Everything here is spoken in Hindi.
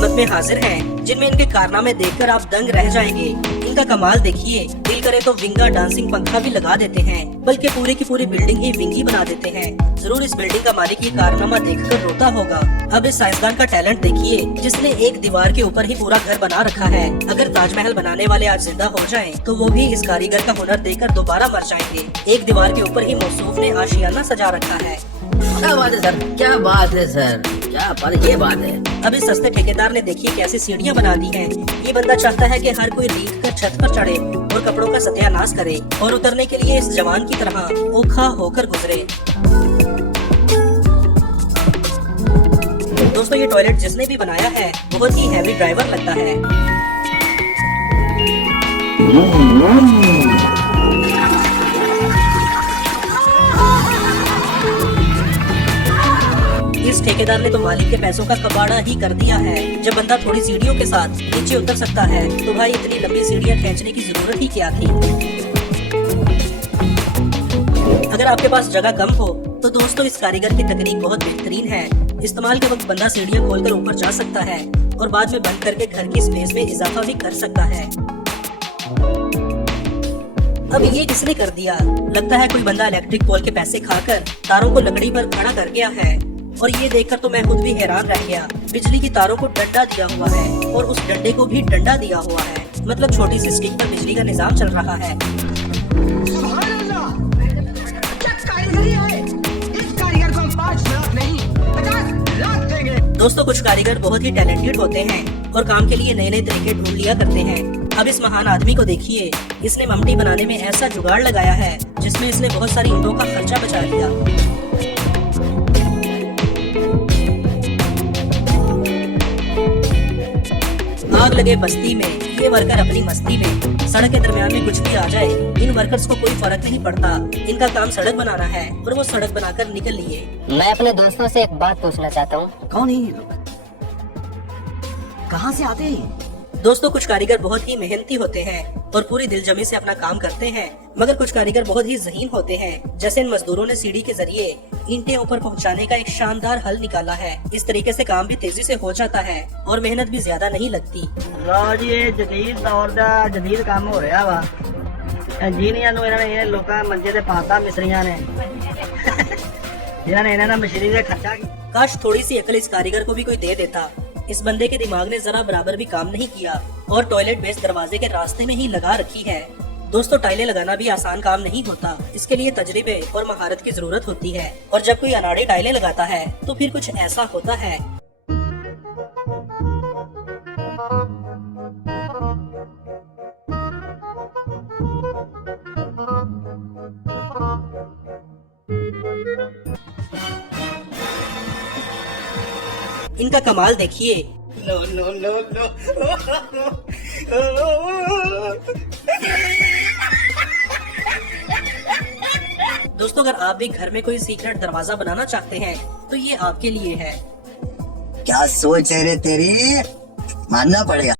खिदमत में हाजिर हैं, जिनमें इनके कारनामे देखकर आप दंग रह जाएंगे। इनका कमाल देखिए, दिल करे तो विंगा डांसिंग पंखा भी लगा देते हैं, बल्कि पूरी की पूरी बिल्डिंग ही विंगी बना देते हैं। जरूर इस बिल्डिंग का मालिक ये कारनामा देखकर रोता होगा। अब इस साइंसदान का टैलेंट देखिए, जिसने एक दीवार के ऊपर ही पूरा घर बना रखा है। अगर ताजमहल बनाने वाले आज जिंदा हो जाएं, तो वो भी इस कारीगर का हुनर देखकर दोबारा मर जाएंगे। एक दीवार के ऊपर ही मौसूफ ने आशियाना सजा रखा है। क्या बात है सर, क्या बात है सर, क्या पर ये बात है। अब इस सस्ते ठेकेदार ने देखिए कैसे सीढ़ियां बना दी हैं। ये बंदा चाहता है कि हर कोई रीख कर छत पर चढ़े और कपड़ों का सत्यानाश करे और उतरने के लिए इस जवान की तरह ओखा होकर गुजरे। दोस्तों, ये टॉयलेट जिसने भी बनाया है बहुत ही हैवी ड्राइवर लगता है। इस ठेकेदार ने तो मालिक के पैसों का कबाड़ा ही कर दिया है। जब बंदा थोड़ी सीढ़ियों के साथ नीचे उतर सकता है, तो भाई इतनी लंबी सीढ़ियां खींचने की जरूरत ही क्या थी। अगर आपके पास जगह कम हो तो दोस्तों, इस कारीगर की तकनीक बहुत बेहतरीन है। इस्तेमाल के वक्त बंदा सीढ़ियां खोलकर ऊपर जा सकता है और बाद में बंद करके घर की स्पेस में इजाफा भी कर सकता है। अब ये किसने कर दिया? लगता है कोई बंदा इलेक्ट्रिक पोल के पैसे खाकर तारों को लकड़ी पर खड़ा कर गया है। और ये देखकर तो मैं खुद भी हैरान रह गया। बिजली की तारों को डंडा दिया हुआ है और उस डंडे को भी डंडा दिया हुआ है। मतलब छोटी सी स्टिक पर बिजली का निजाम चल रहा है। सुभान अल्लाह! क्या कारीगरी है! इस कारीगर को हम 5 लाख नहीं 50 लाख देंगे। दोस्तों, कुछ कारीगर बहुत ही टैलेंटेड होते हैं और काम के लिए नए नए तरीके ढूंढ लिया करते हैं। अब इस महान आदमी को देखिए, इसने ममटी बनाने में ऐसा जुगाड़ लगाया है जिसमें इसने बहुत सारी ईंटों का खर्चा बचा लिया। आग लगे बस्ती में, ये वर्कर अपनी मस्ती में। सड़क के दरमियान में कुछ भी आ जाए, इन वर्कर्स को कोई फर्क नहीं पड़ता। इनका काम सड़क बनाना है और वो सड़क बनाकर निकल लिए। मैं अपने दोस्तों से एक बात पूछना चाहता हूँ। कौन है ये लोग? कहाँ से आते हैं? दोस्तों, कुछ कारीगर बहुत ही मेहनती होते हैं और पूरी दिलजमी से अपना काम करते हैं, मगर कुछ कारीगर बहुत ही ज़हीन होते हैं। जैसे इन मजदूरों ने सीढ़ी के जरिए ईंटें ऊपर पहुंचाने का एक शानदार हल निकाला है। इस तरीके से काम भी तेजी से हो जाता है और मेहनत भी ज्यादा नहीं लगती। ਲਓ ਜੀ, ਇਹ ਜਦੀਦ ਦੌਰ ਦਾ ਜਦੀਦ ਕੰਮ ਹੋ ਰਿਹਾ ਵਾ। ਇੰਜੀਨੀਅਰ ਨੂੰ ਇਹਨਾਂ ਨੇ ਇਹ ਲੋਕਾਂ ਮੰਜੇ ਤੇ ਪਾਤਾ ਮਿਸਤਰੀਆਂ ਨੇ ਜਿਨ੍ਹਾਂ ਨੇ ਇਹਨਾਂ ਨਾਲ ਮਸ਼ੀਨਰੀ ਦਾ ਖਰਚਾ काश थोड़ी सी अकल इस कारीगर को भी कोई दे देता। इस बंदे के दिमाग ने जरा बराबर भी काम नहीं किया और टॉयलेट बेस दरवाजे के रास्ते में ही लगा रखी है। दोस्तों, टाइलें लगाना भी आसान काम नहीं होता। इसके लिए तजर्बे और महारत की जरूरत होती है और जब कोई अनाड़ी टाइलें लगाता है तो फिर कुछ ऐसा होता है। इनका कमाल देखिए। नो नो नो नो दोस्तों, अगर आप भी घर में कोई सीक्रेट दरवाजा बनाना चाहते हैं तो ये आपके लिए है। क्या सोच है रे तेरी, मानना पड़ेगा।